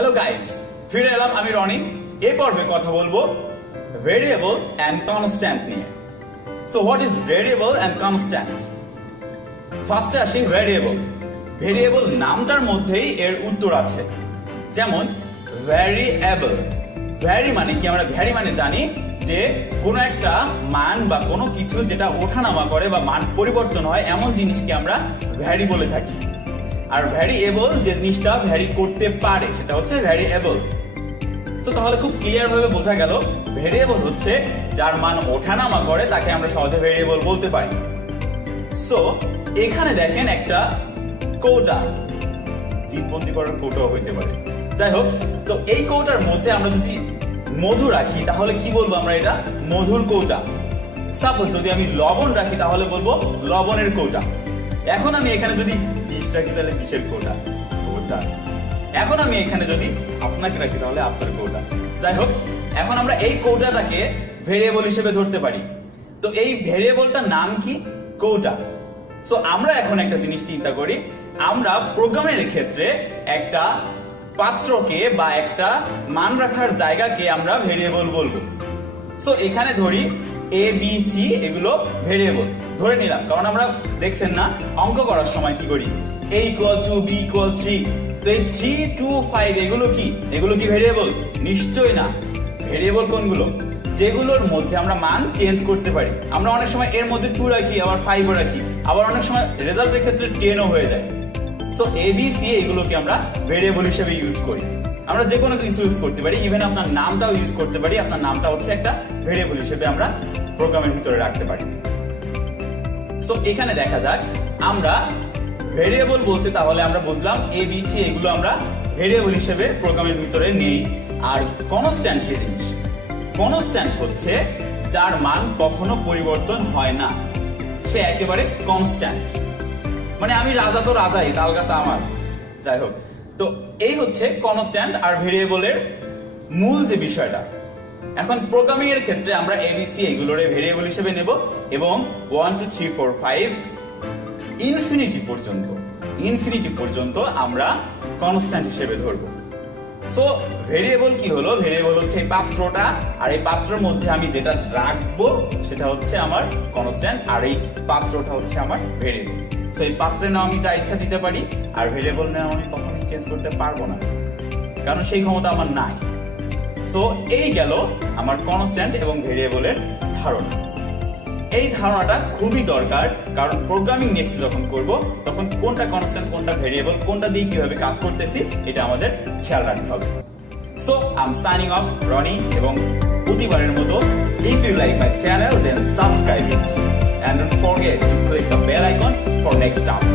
Hello guys, ফিরে এলাম আমি রনি। এই পর্বে কথা বলবো ভেরিয়েবল এন্ড কনস্ট্যান্ট নিয়ে। So what is variable and constant? ফার্স্টে আসি ভেরিয়েবল। ভেরিয়েবল নামটার মধ্যেই এর উত্তর আছে। যেমন ভ্যারিয়েবল, ভ্যারি মানে কি? আমরা ভ্যারি মানে জানি যে কোনো একটা মান বা কোনো কিছু যেটা ওঠানামা করে বা মান পরিবর্তন হয় এমন জিনিসকে আমরা ভ্যারি বলে থাকি। আর ভ্যারিয়েবল যে জিনিসটা ভ্যারি করতে পারে সেটা হচ্ছে ভ্যারিয়েবল। তো তাহলে খুব ক্লিয়ার ভাবে বোঝা গেল ভ্যারিয়েবল হচ্ছে যার মান ওঠানামা করে তাকে আমরা সহজে ভ্যারিয়েবল বলতে পারি। সো এখানে দেখেন একটা কৌটা, জিনপন্থী করার কৌটাও হইতে পারে। যাই হোক, তো এই কৌটার মধ্যে আমরা যদি মধু রাখি তাহলে কি বলবো আমরা? এটা মধুর কৌটা। সাপোজ যদি আমি লবণ রাখি তাহলে বলবো লবণের কৌটা। এখন আমি এখানে যদি বিষ রাখি তাহলে বিষের কৌটা। এখন আমি এখানে যদি আপনাকে রাখি তাহলে আপনার কৌটা। যাই হোক, এখন আমরা এই কৌটাটাকে ভেরিয়েবল হিসেবে ধরতে পারি। তো এই ভেরিয়েবলটার নাম কি? কৌটা। সো আমরা এখন একটা জিনিস চিন্তা করি, আমরা প্রোগ্রামের ক্ষেত্রে একটা পাত্রকে বা একটা মান রাখার জায়গাকে আমরা ভেরিয়েবল বলবো। সো এখানে ধরি এ বি সি, এগুলো ভেরিয়েবল ধরে নিলাম, কারণ আমরা দেখছেন না অঙ্ক করার সময় কি করি, a = 2 b = 3। তো এই 3 2 5 এগুলো কি? এগুলো কি ভেরিয়েবল? নিশ্চয়ই না। ভেরিয়েবল কোনগুলো? যেগুলোর মধ্যে আমরা মান চেঞ্জ করতে পারি। আমরা অনেক সময় এর মধ্যে 2 রাখি, আবার 5 রাখি, আবার অনেক সময় রেজাল্টের ক্ষেত্রে 10ও হয়ে যায়। সো এ বি সি এগুলোকে আমরা ভেরিয়েবল হিসেবে ইউজ করি। আমরা যে কোনো কিছু ইউজ করতে পারি, ইভেন আপনার নামটাও ইউজ করতে পারি। আপনার নামটা হচ্ছে একটা ভেরিয়েবল হিসেবে আমরা প্রোগ্রামের ভিতরে রাখতে পারি। সো এখানে দেখা যাক আমরা ভেরিয়েবল বলতে তাহলে আমরা বুঝলাম এ বি সি এগুলো আমরা ভেরিয়েবল হিসেবে প্রোগ্রামের ভিতরে নেই। আর কনস্ট্যান্ট কি জিনিস? কনস্ট্যান্ট হচ্ছে যার মান কখনো পরিবর্তন হয় না, সে একেবারে কনস্ট্যান্ট। মানে আমি রাজা তো রাজাই, তাল গাছা আমার। যাই হোক, তো এই হচ্ছে কনস্ট্যান্ট আর ভেরিয়েবলের মূল যে বিষয়টা। এখন প্রোগ্রামিং এর ক্ষেত্রে আমরা এবিসি এগুলোরে ভেরিয়েবল হিসেবে নেব এবং 1 2 3 4 5 ইনফিনিটি পর্যন্ত আমরা কনস্ট্যান্ট হিসেবে ধরব। সো ভেরিয়েবল কি হলো? ভেরিয়েবল হচ্ছে এই পাত্রটা, আর এই পাত্রের মধ্যে আমি যেটা রাখবো সেটা হচ্ছে আমার কনস্ট্যান্ট, আর এই পাত্রটা হচ্ছে আমার ভেরিয়েবল। সো এই পাত্রের নাম আমি যা ইচ্ছা দিতে পারি, আর ভেরিয়েবল নাম আমি কখনোই চেঞ্জ করতে পারবো না, কারণ সেই ক্ষমতা আমার নাই। সো এই গেল আমার কনস্ট্যান্ট এবং ভেরিয়েবলের ধারণা। এই ধারণাটা খুবই দরকার, কারণ প্রোগ্রামিং নেক্সট যখন করব তখন কোনটা কনস্ট্যান্ট কোনটা ভেরিয়েবল, কোনটা দিয়ে কিভাবে কাজ করতেছি এটা আমাদের খেয়াল রাখতে হবে। So I am signing off, Roni, এবং প্রতিবারের মতো if you like my channel then subscribe it and don't forget to click the bell icon for next time.